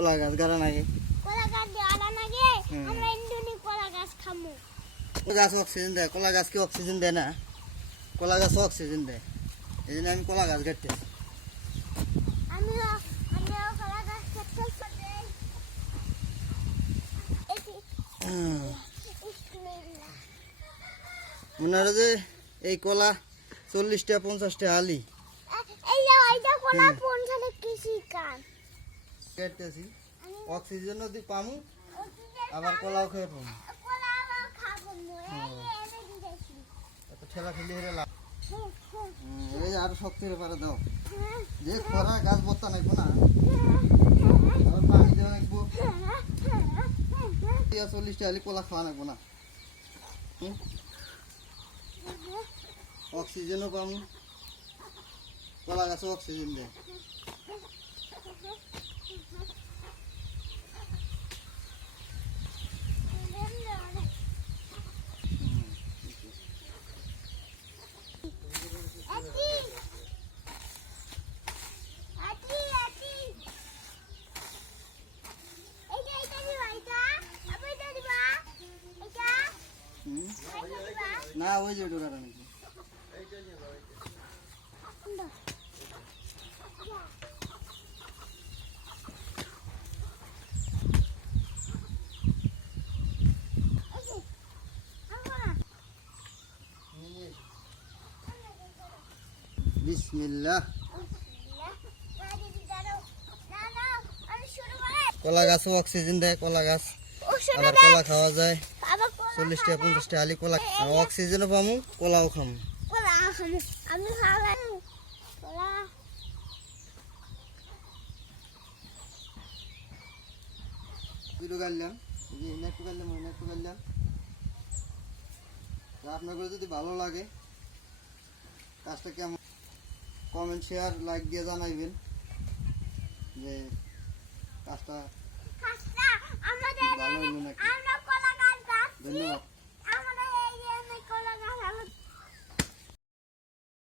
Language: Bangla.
কলা গাছ গাড়া নাকি? কলা গাছ দেওয়ালা নাগে আমরা ইন্দুনি কলা গাছ খামু। কলা গাছ অক্সিজেন দেয় কলা গাছ কি অক্সিজেন দেয় না? কলা গাছ অক্সিজেন দেয়। এই জন্য আমি কলা গাছ কাটতে মনে যে এই কলা চল্লিশটা পঞ্চাশটা আলি। এই কলা হুম। কৃষি কাজ কাটতেছি। আমি অক্সিজেন যদি পামু, আবার কলাও খেয়ে পামু কলা আবার খাব না এই হুম। যে এনে দিয়েছি এত ঠেলা ঠেলি হেরে লাভ। এই আরও শক্ত হয়ে পারে, দাও। যে খরা গাছ বত্তা নাইবো না? চল্লিশটা আলি কলা খাওয়া নাকবো না। অক্সিজেনও পামু। কলা গাছে অক্সিজেন দেয়। না ওই যে ডোরা নাকি। বিসমিল্লাহ। কলা গাছও অক্সিজেন দেয় কলা গাছ। আবার কলা খাওয়া যায়। চল্লিশটা পঞ্চাশটা আলি কলা অক্সিজেনও পামু কলাও খামু। দুটো গাইলাম যে এনে একটু গাইলাম এনে একটু তা আপনাদের যদি ভালো লাগে কাজটা কেমন? কমেন্ট শেয়ার লাইক দিয়ে জানাইবেন যে কাজটা কাজটা ভালো হলো নাকি? আমরা কলা গাছ গাছ ধন্যবাদ